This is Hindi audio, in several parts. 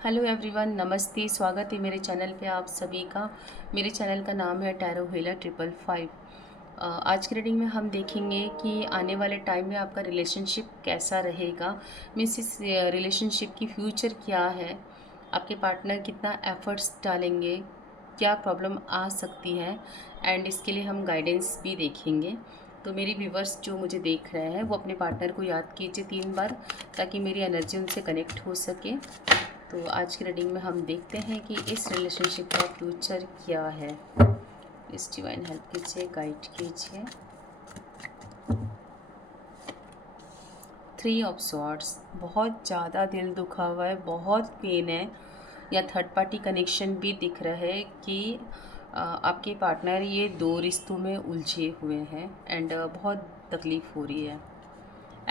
हेलो एवरीवन, नमस्ते। स्वागत है मेरे चैनल पे आप सभी का। मेरे चैनल का नाम है टैरो हीलर 555। आज की रीडिंग में हम देखेंगे कि आने वाले टाइम में आपका रिलेशनशिप कैसा रहेगा। मीन्स इस रिलेशनशिप की फ्यूचर क्या है, आपके पार्टनर कितना एफर्ट्स डालेंगे, क्या प्रॉब्लम आ सकती है, एंड इसके लिए हम गाइडेंस भी देखेंगे। तो मेरी व्यूवर्स जो मुझे देख रहे हैं वो अपने पार्टनर को याद कीजिए 3 बार, ताकि मेरी एनर्जी उनसे कनेक्ट हो सके। तो आज की रीडिंग में हम देखते हैं कि इस रिलेशनशिप का फ्यूचर क्या है। इस डिवाइन हेल्प कीजिए, गाइड कीजिए। 3 ऑफ सॉर्ड्स, बहुत ज़्यादा दिल दुखा हुआ है, बहुत पेन है, या थर्ड पार्टी कनेक्शन भी दिख रहा है कि आपके पार्टनर ये 2 रिश्तों में उलझे हुए हैं एंड बहुत तकलीफ़ हो रही है।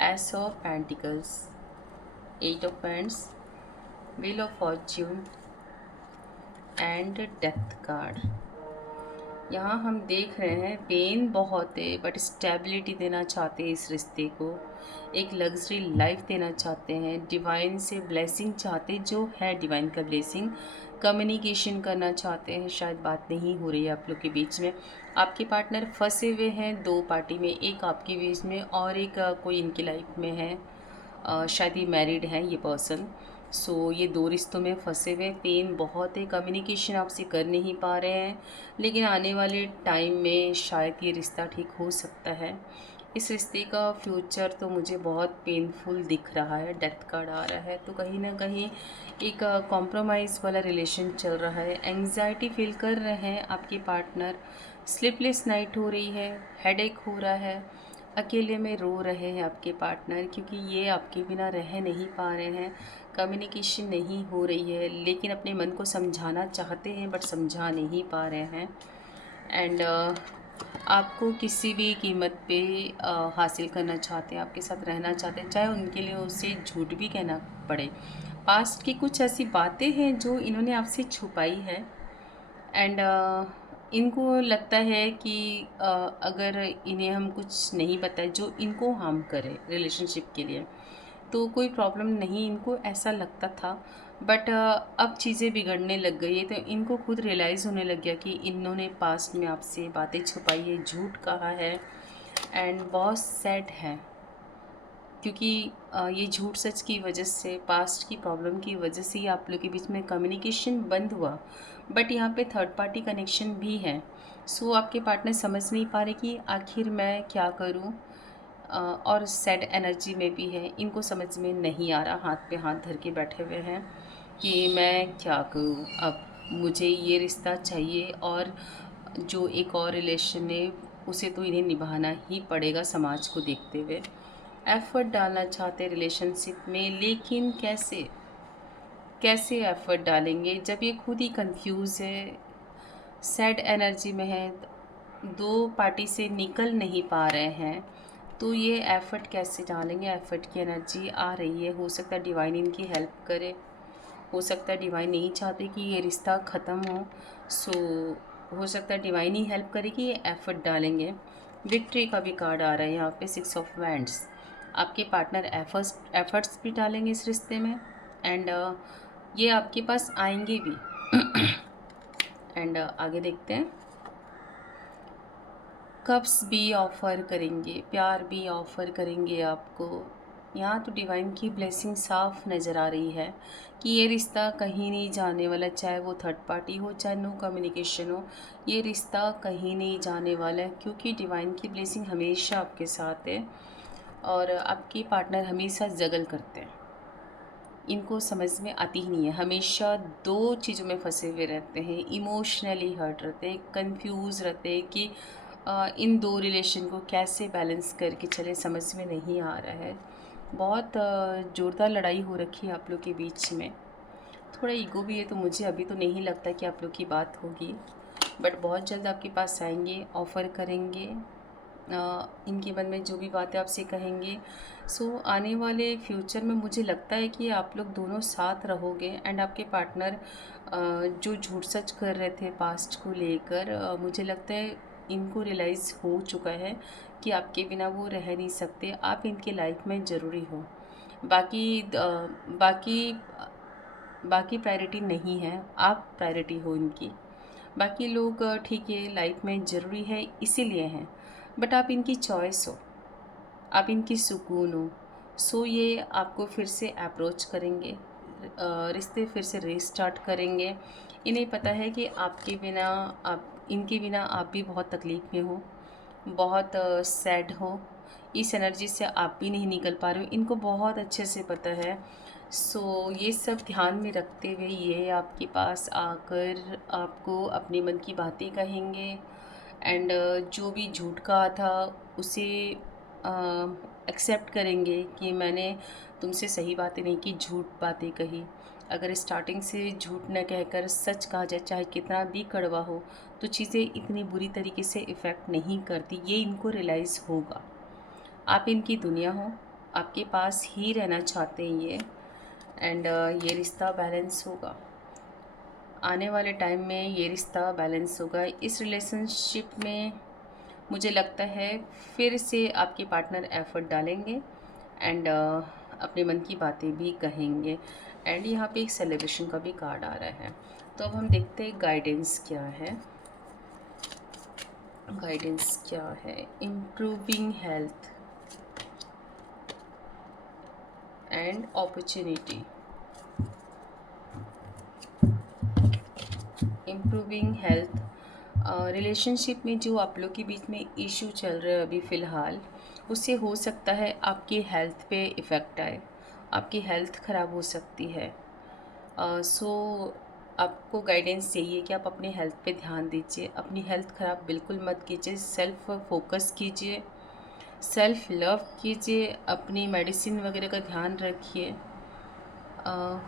S of pentacles, 8 of paints, wheel of Fortune and death card. यहाँ हम देख रहे हैं पेन बहुत है, बट स्टेबिलिटी देना चाहते हैं इस रिश्ते को, एक लग्जरी लाइफ देना चाहते हैं, डिवाइन से ब्लेसिंग चाहते हैं, जो है डिवाइन का ब्लेसिंग। कम्युनिकेशन करना चाहते हैं, शायद बात नहीं हो रही है आप लोग के बीच में। आपके पार्टनर फंसे हुए हैं 2 पार्टी में, एक आपके बीच में और एक कोई इनकी लाइफ में है। शायद ये मैरिड है ये पर्सन। सो ये 2 रिश्तों में फंसे हुए, पेन बहुत है, कम्युनिकेशन आपसे कर नहीं पा रहे हैं, लेकिन आने वाले टाइम में शायद ये रिश्ता ठीक हो सकता है। इस रिश्ते का फ्यूचर तो मुझे बहुत पेनफुल दिख रहा है। डेथ कार्ड आ रहा है, तो कहीं ना कहीं एक कॉम्प्रोमाइज़ वाला रिलेशन चल रहा है। एंग्जाइटी फील कर रहे हैं आपके पार्टनर, स्लीपलेस नाइट हो रही है, हेडेक हो रहा है, अकेले में रो रहे हैं आपके पार्टनर, क्योंकि ये आपके बिना रह नहीं पा रहे हैं। कम्युनिकेशन नहीं हो रही है, लेकिन अपने मन को समझाना चाहते हैं बट समझा नहीं पा रहे हैं। एंड आपको किसी भी कीमत पे हासिल करना चाहते हैं, आपके साथ रहना चाहते हैं, चाहे उनके लिए उसे झूठ भी कहना पड़े। पास्ट की कुछ ऐसी बातें हैं जो इन्होंने आपसे छुपाई है, एंड इनको लगता है कि अगर इन्हें हम कुछ नहीं बताए जो इनको हार्म करे रिलेशनशिप के लिए, तो कोई प्रॉब्लम नहीं, इनको ऐसा लगता था। बट अब चीज़ें बिगड़ने लग गई है, तो इनको खुद रियलाइज़ होने लग गया कि इन्होंने पास्ट में आपसे बातें छुपाई है, झूठ कहा है, एंड बहुत सैड है, क्योंकि ये झूठ सच की वजह से, पास्ट की प्रॉब्लम की वजह से ही आप लोग के बीच में कम्युनिकेशन बंद हुआ। बट यहाँ पे थर्ड पार्टी कनेक्शन भी है। सो आपके पार्टनर समझ नहीं पा रहे कि आखिर मैं क्या करूँ, और सैड एनर्जी में भी है, इनको समझ में नहीं आ रहा, हाथ पे हाथ धर के बैठे हुए हैं कि मैं क्या करूँ। अब मुझे ये रिश्ता चाहिए, और जो एक और रिलेशन है उसे तो इन्हें निभाना ही पड़ेगा समाज को देखते हुए। एफ़र्ट डालना चाहते हैं रिलेशनशिप में, लेकिन कैसे कैसे एफ़र्ट डालेंगे जब ये खुद ही कंफ्यूज है, सैड एनर्जी में है, 2 पार्टी से निकल नहीं पा रहे हैं। तो ये एफ़र्ट कैसे डालेंगे। एफ़र्ट की एनर्जी आ रही है, हो सकता है डिवाइन इनकी हेल्प करे, हो सकता है डिवाइन नहीं चाहते कि ये रिश्ता ख़त्म हो। सो हो सकता है डिवाइन ही हेल्प करे कि ये एफ़र्ट डालेंगे। विक्ट्री का भी कार्ड आ रहा है यहाँ पे, 6 ऑफ वैंड्स। आपके पार्टनर एफर्ट्स भी डालेंगे इस रिश्ते में, एंड ये आपके पास आएंगे भी। एंड आगे देखते हैं। कप्स भी ऑफ़र करेंगे, प्यार भी ऑफ़र करेंगे आपको। यहाँ तो डिवाइन की ब्लेसिंग साफ नज़र आ रही है कि ये रिश्ता कहीं नहीं जाने वाला, चाहे वो थर्ड पार्टी हो, चाहे नो कम्युनिकेशन हो, ये रिश्ता कहीं नहीं जाने वाला है, क्योंकि डिवाइन की ब्लेसिंग हमेशा आपके साथ है। और आपके पार्टनर हमेशा जगल करते हैं, इनको समझ में आती ही नहीं है, हमेशा 2 चीज़ों में फंसे हुए रहते हैं, इमोशनली हर्ट रहते हैं, कंफ्यूज रहते हैं कि इन 2 रिलेशन को कैसे बैलेंस करके चले, समझ में नहीं आ रहा है। बहुत ज़ोरदार लड़ाई हो रखी है आप लोग के बीच में। थोड़ा ईगो भी है, तो मुझे अभी तो नहीं लगता कि आप लोग की बात होगी, बट बहुत जल्द आपके पास आएंगे, ऑफ़र करेंगे, इनके मन में जो भी बातें आपसे कहेंगे। सो आने वाले फ्यूचर में मुझे लगता है कि आप लोग दोनों साथ रहोगे, एंड आपके पार्टनर जो झूठ सच कर रहे थे पास्ट को लेकर, मुझे लगता है इनको रियलाइज़ हो चुका है कि आपके बिना वो रह नहीं सकते, आप इनके लाइफ में ज़रूरी हो। बाकी बाकी प्रायोरिटी नहीं है, आप प्रायोरिटी हो इनकी। बाकी लोग ठीक है लाइफ में ज़रूरी है इसीलिए हैं, बट आप इनकी चॉइस हो, आप इनकी सुकून हो। सो ये आपको फिर से अप्रोच करेंगे, रिश्ते फिर से रीस्टार्ट करेंगे। इन्हें पता है कि आपके बिना, आप इनके बिना आप भी बहुत तकलीफ़ में हो, बहुत सैड हो। इस एनर्जी से आप भी नहीं निकल पा रहे हो, इनको बहुत अच्छे से पता है। सो ये सब ध्यान में रखते हुए ये आपके पास आकर आपको अपने मन की बातें कहेंगे। एंड जो भी झूठ कहा था उसे एक्सेप्ट करेंगे कि मैंने तुमसे सही बातें नहीं की, झूठ बातें कही। अगर स्टार्टिंग से झूठ न कहकर सच कहा जाए, चाहे कितना भी कड़वा हो, तो चीज़ें इतनी बुरी तरीके से इफ़ेक्ट नहीं करती। ये इनको रियलाइज़ होगा। आप इनकी दुनिया हो, आपके पास ही रहना चाहते हैं ये। एंड ये रिश्ता बैलेंस होगा, आने वाले टाइम में ये रिश्ता बैलेंस होगा। इस रिलेशनशिप में मुझे लगता है फिर से आपके पार्टनर एफ़र्ट डालेंगे एंड अपने मन की बातें भी कहेंगे। एंड यहाँ पे एक सेलिब्रेशन का भी कार्ड आ रहा है। तो अब हम देखते हैं गाइडेंस क्या है। गाइडेंस क्या है? Improving health and opportunity. Improving health, relationship में जो आप लोग के बीच में इशू चल रहे हैं अभी फ़िलहाल, उससे हो सकता है आपकी हेल्थ पे इफ़ेक्ट आए, आपकी हेल्थ ख़राब हो सकती है। सो आपको गाइडेंस चाहिए कि आप अपनी हेल्थ पे ध्यान दीजिए, अपनी हेल्थ ख़राब बिल्कुल मत कीजिए, सेल्फ फोकस कीजिए, सेल्फ लव कीजिए, अपनी मेडिसिन वगैरह का ध्यान रखिए।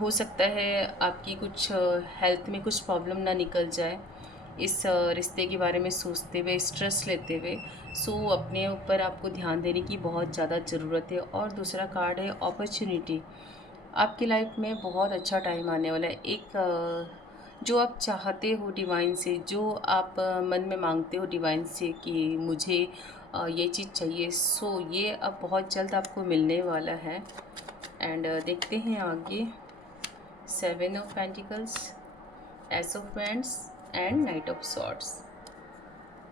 हो सकता है आपकी कुछ हेल्थ में कुछ प्रॉब्लम ना निकल जाए इस रिश्ते के बारे में सोचते हुए, स्ट्रेस लेते हुए। सो अपने ऊपर आपको ध्यान देने की बहुत ज़्यादा ज़रूरत है। और दूसरा कार्ड है अपॉर्चुनिटी। आपकी लाइफ में बहुत अच्छा टाइम आने वाला है। एक जो आप चाहते हो डिवाइन से, जो आप मन में मांगते हो डिवाइन से कि मुझे ये चीज़ चाहिए, सो ये अब बहुत जल्द आपको मिलने वाला है। एंड देखते हैं आगे। 7 of pentacles, S of wands and night of swords.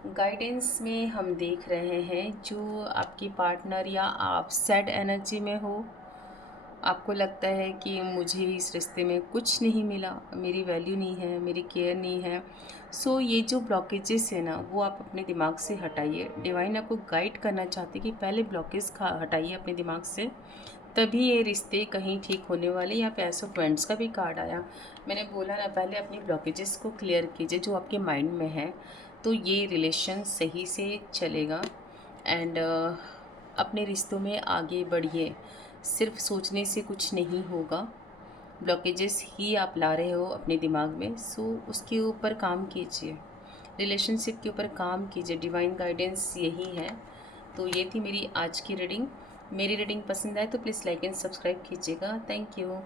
Guidance में हम देख रहे हैं जो आपकी पार्टनर या आप सैड एनर्जी में हो, आपको लगता है कि मुझे इस रिश्ते में कुछ नहीं मिला, मेरी वैल्यू नहीं है, मेरी केयर नहीं है। सो ये जो ब्लॉकेजेस है ना, वो आप अपने दिमाग से हटाइए। डिवाइन आपको गाइड करना चाहते कि पहले ब्लॉकेज हटाइए अपने दिमाग से, तभी ये रिश्ते कहीं ठीक होने वाले। यहाँ पे ऐसा फ्रेंड्स का भी कार्ड आया। मैंने बोला ना, पहले अपनी ब्लॉकेजेस को क्लियर कीजिए जो आपके माइंड में है, तो ये रिलेशन सही से चलेगा। एंड अपने रिश्तों में आगे बढ़िए, सिर्फ सोचने से कुछ नहीं होगा। ब्लॉकेजेस ही आप ला रहे हो अपने दिमाग में, सो उसके ऊपर काम कीजिए, रिलेशनशिप के ऊपर काम कीजिए। डिवाइन गाइडेंस यही है। तो ये थी मेरी आज की रीडिंग। मेरी रीडिंग पसंद आए तो प्लीज़ लाइक एंड सब्सक्राइब कीजिएगा। Thank you.